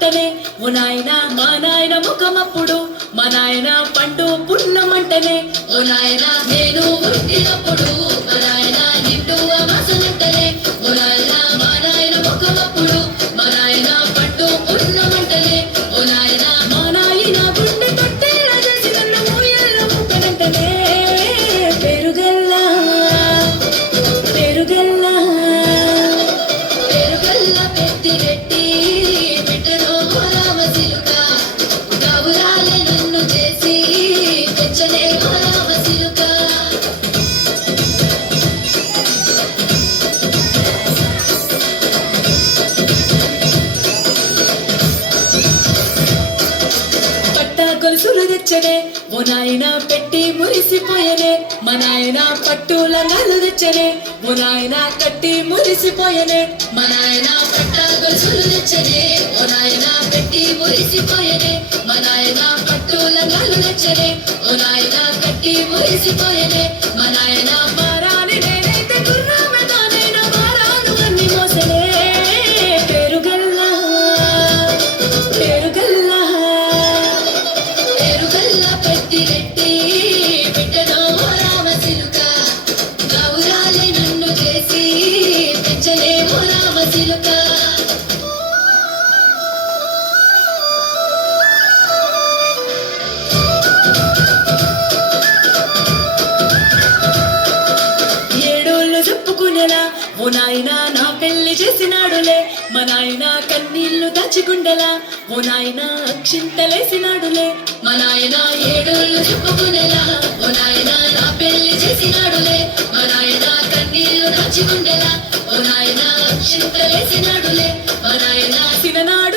పున్నమంటనే ఓ నాయన మా నాయన ముఖమప్పుడు మా నాయన పండు పున్నమంటనే ఓ నాయన నేను పుట్టినప్పుడు మా నాయన నిండు అమాసనంటనే ఓ నాయన మా నాయన ముఖమప్పుడు మా నాయన పండు పున్నమంటనే ఓ నాయన మా నాయన గుండె కొట్టేలా చేసి నన్ను ఊయల్ల ముక్కనంటనే పెరుగల్లా పెరుగల్లా పెరుగల్లా పెట్టి రెట్టి పెట్టనో రామసిలుక గౌరాలే నన్ను చేసి పెంచలే రామసిలుక పట్టా గొలుసులు తెచ్చనే ఓ నాయన పెట్టి మురిసిపోయనే మా నాయన పట్టు లంగాలు తెచ్చనే ఓ నాయన కట్టి మురిసిపోయనే మా నాయన పట్టా గొలుసులు తెచ్చనే ఓ నాయన పెట్టి మురిసిపోయనే మా నాయన పట్టు లంగాలు తెచ్చనే ఓ నాయన కట్టి మురిసిపోయనే మా నాయన మారాని నేనైతే గుర్రమేదానైనా మారాను అన్ని మోసలే పెరుగల్లా పెరుగల్లా పెరుగల్లా పెట్టి రెట్టి పెట్టనో రామసిలుక గౌరాలే నన్ను చేసి పెంచలేమో రామసిలుక ఏడోళ్ళు చెప్పుకునేలా ఓ నాయన నా పెళ్లి చేసినాడులే మా నాయన కన్నీళ్లు దాచిగుండెలా ఓ నాయన అక్షింతలేసినాడులే మా నాయన ఏడోళ్ళు చెప్పుకునేలా ఓ నాయన నా పెళ్లి చేసినాడులే మా నాయన కన్నీళ్లు దాచిగుండెలా ఓ నాయన అక్షింతలేసినాడులే మా నాయన సిననాడు